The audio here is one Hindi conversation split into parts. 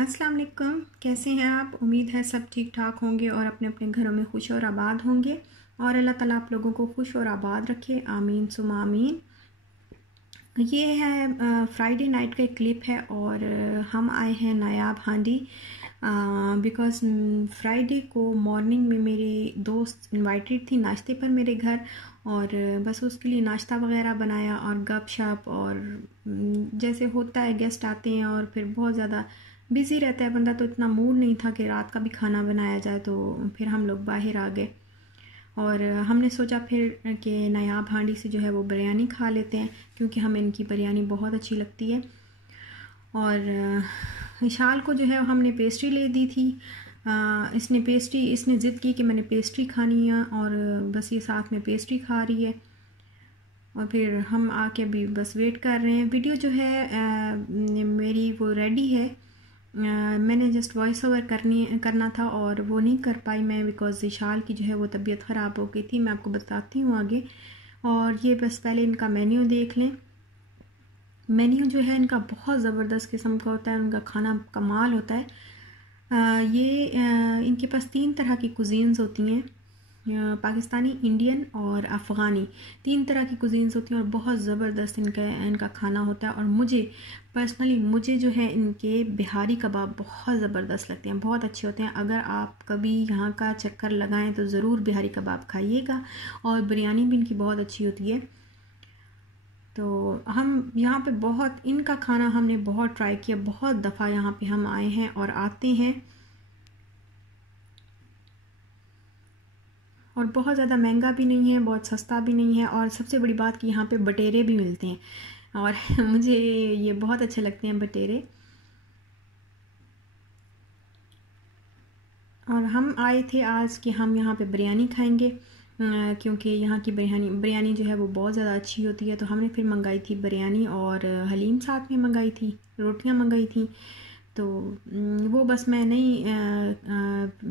अस्सलाम वालेकुम। कैसे हैं आप? उम्मीद है सब ठीक ठाक होंगे और अपने अपने घरों में खुश और आबाद होंगे और अल्लाह ताला आप लोगों को खुश और आबाद रखे, आमीन सुमा आमीन। ये है फ्राइडे नाइट का एक क्लिप है और हम आए हैं नायाब हांडी बिकॉज़ फ्राइडे को मॉर्निंग में मेरी दोस्त इनवाइटेड थी नाश्ते पर मेरे घर और बस उसके लिए नाश्ता वगैरह बनाया और गप शप और जैसे होता है गेस्ट आते हैं और फिर बहुत ज़्यादा बिज़ी रहता है बंदा, तो इतना मूड नहीं था कि रात का भी खाना बनाया जाए, तो फिर हम लोग बाहर आ गए और हमने सोचा फिर कि नायाब हांडी से जो है वो बिरयानी खा लेते हैं क्योंकि हमें इनकी बिरयानी बहुत अच्छी लगती है। और विशाल को जो है हमने पेस्ट्री ले दी थी। इसने ज़िद की कि मैंने पेस्ट्री खानी है और बस ये साथ में पेस्ट्री खा रही है और फिर हम आके अभी बस वेट कर रहे हैं। वीडियो जो है मेरी वो रेडी है। मैंने जस्ट वॉइस ओवर करना था और वो नहीं कर पाई मैं बिकॉज़ विशाल की जो है वो तबीयत ख़राब हो गई थी। मैं आपको बताती हूँ आगे। और ये बस पहले इनका मेन्यू देख लें। मेन्यू जो है इनका बहुत ज़बरदस्त किस्म का होता है, उनका खाना कमाल होता है। इनके पास 3 तरह की कुजीन्स होती हैं, पाकिस्तानी, इंडियन और अफ़गानी। 3 तरह की कुजीन्स होती हैं और बहुत ज़बरदस्त इनका खाना होता है। और मुझे जो है इनके बिहारी कबाब बहुत ज़बरदस्त लगते हैं, बहुत अच्छे होते हैं। अगर आप कभी यहाँ का चक्कर लगाएं तो ज़रूर बिहारी कबाब खाइएगा। और बिरयानी भी इनकी बहुत अच्छी होती है। तो हम यहाँ पे बहुत इनका खाना हमने बहुत ट्राई किया, बहुत दफ़ा यहाँ पे हम आए हैं और आते हैं। और बहुत ज़्यादा महंगा भी नहीं है, बहुत सस्ता भी नहीं है। और सबसे बड़ी बात कि यहाँ पे बटेरे भी मिलते हैं और मुझे ये बहुत अच्छे लगते हैं बटेरे। और हम आए थे आज कि हम यहाँ पे बिरयानी खाएंगे क्योंकि यहाँ की बिरयानी जो है वो बहुत ज़्यादा अच्छी होती है। तो हमने फिर मंगाई थी बिरयानी और हलीम साथ में मंगाई थी, रोटियाँ मंगाई थी। तो वो बस मैं नहीं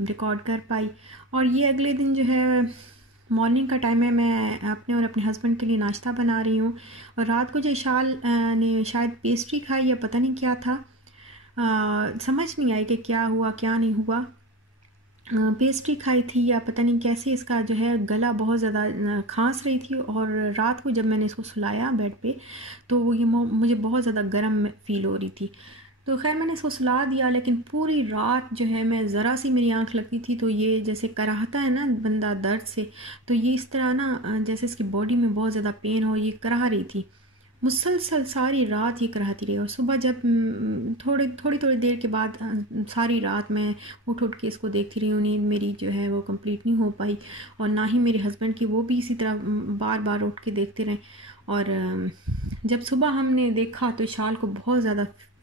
रिकॉर्ड कर पाई। और ये अगले दिन जो है मॉर्निंग का टाइम है, मैं अपने और अपने हस्बैंड के लिए नाश्ता बना रही हूँ। और रात को जो विशाल ने शायद पेस्ट्री खाई या पता नहीं क्या था, समझ नहीं आई कि क्या हुआ क्या नहीं हुआ। पेस्ट्री खाई थी या पता नहीं कैसे इसका जो है गला बहुत ज़्यादा खांस रही थी। और रात को जब मैंने इसको सुलाया बेड पे तो ये मुझे बहुत ज़्यादा गर्म फील हो रही थी। तो खैर मैंने इसको सुला दिया, लेकिन पूरी रात जो है मैं ज़रा सी मेरी आंख लगती थी तो ये जैसे कराहता है ना बंदा दर्द से, तो ये इस तरह ना जैसे इसकी बॉडी में बहुत ज़्यादा पेन हो, ये कराह रही थी मुसलसल सारी रात। ये कराहती रही और सुबह जब थोड़ी देर के बाद सारी रात मैं उठ के इसको देखती रही हूँ। नींद मेरी जो है वो कंप्लीट नहीं हो पाई और ना ही मेरे हस्बैंड की, वो भी इसी तरह बार बार उठ के देखते रहे। और जब सुबह हमने देखा तो शाल को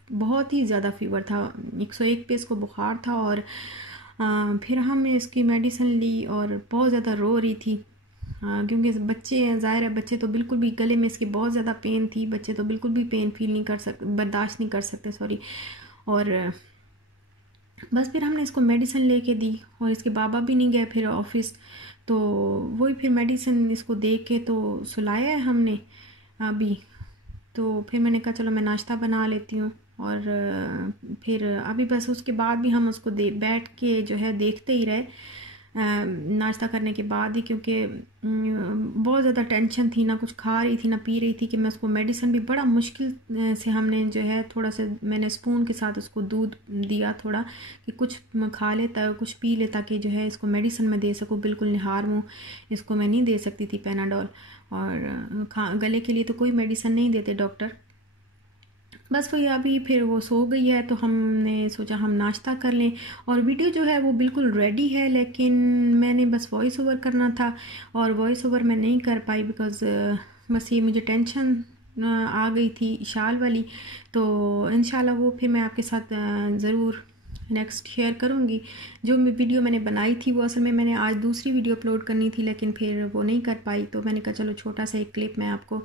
बहुत ही ज़्यादा फीवर था, 101 पे इसको बुखार था। और फिर हमने इसकी मेडिसिन ली और बहुत ज़्यादा रो रही थी क्योंकि बच्चे हैं, ज़ाहिर है बच्चे तो बिल्कुल भी, गले में इसकी बहुत ज़्यादा पेन थी, बच्चे तो बिल्कुल भी पेन फील नहीं कर सकते, बर्दाश्त नहीं कर सकते, सॉरी। और बस फिर हमने इसको मेडिसिन लेके दी और इसके बाबा भी नहीं गए फिर ऑफिस, तो वही फिर मेडिसिन इसको दे के तो सुलाया है हमने अभी। तो फिर मैंने कहा चलो मैं नाश्ता बना लेती हूँ और फिर अभी बस उसके बाद भी हम उसको बैठ के जो है देखते ही रहे नाश्ता करने के बाद ही, क्योंकि बहुत ज़्यादा टेंशन थी, ना कुछ खा रही थी ना पी रही थी कि मैं उसको मेडिसिन भी बड़ा मुश्किल से हमने जो है थोड़ा सा मैंने स्पून के साथ उसको दूध दिया थोड़ा कि कुछ खा लेता कुछ पी लेता कि जो है इसको मेडिसिन मैं दे सकूँ। बिल्कुल निहार मुँह इसको मैं नहीं दे सकती थी पैनाडोल, और गले के लिए तो कोई मेडिसिन नहीं देते डॉक्टर। बस वही अभी फिर वो सो गई है तो हमने सोचा हम नाश्ता कर लें। और वीडियो जो है वो बिल्कुल रेडी है, लेकिन मैंने बस वॉइस ओवर करना था और वॉइस ओवर मैं नहीं कर पाई बिकॉज़ बस ये मुझे टेंशन आ गई थी शाल वाली। तो इंशाल्लाह वो फिर मैं आपके साथ ज़रूर नेक्स्ट शेयर करूँगी। जो वीडियो मैंने बनाई थी वो असल में मैंने आज दूसरी वीडियो अपलोड करनी थी, लेकिन फिर वो नहीं कर पाई। तो मैंने कहा चलो छोटा सा एक क्लिप मैं आपको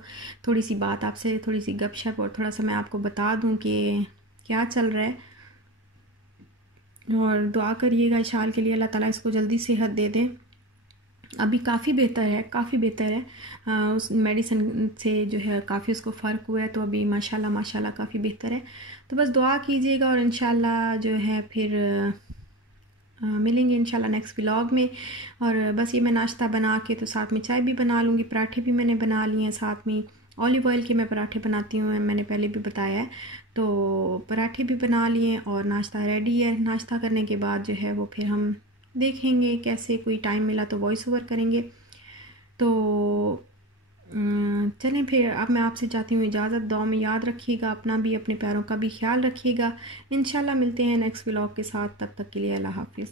थोड़ी सी बात आपसे थोड़ी सी गपशप और थोड़ा सा मैं आपको बता दूं कि क्या चल रहा है। और दुआ करिएगा शाल के लिए, अल्लाह ताला इसको जल्दी सेहत दे दें। अभी काफ़ी बेहतर है, काफ़ी बेहतर है। उस मेडिसिन से जो है काफ़ी उसको फ़र्क हुआ है, तो अभी माशाल्लाह माशाल्लाह काफ़ी बेहतर है। तो बस दुआ कीजिएगा और इंशाल्लाह जो है फिर मिलेंगे इंशाल्लाह नेक्स्ट व्लॉग में। और बस ये मैं नाश्ता बना के तो साथ में चाय भी बना लूँगी, पराठे भी मैंने बना लिए हैं साथ में। ऑलिव ऑयल के मैं पराठे बनाती हूँ, मैंने पहले भी बताया है। तो पराठे भी बना लिए और नाश्ता रेडी है। नाश्ता करने के बाद जो है वो फिर हम देखेंगे कैसे, कोई टाइम मिला तो वॉइस ओवर करेंगे। तो चलें फिर, अब मैं आपसे चाहती हूँ इजाज़त। दुआ में याद रखिएगा अपना भी, अपने प्यारों का भी ख्याल रखिएगा। इंशाल्लाह मिलते हैं नेक्स्ट व्लॉग के साथ, तब तक के लिए अल्लाह हाफ़िज़।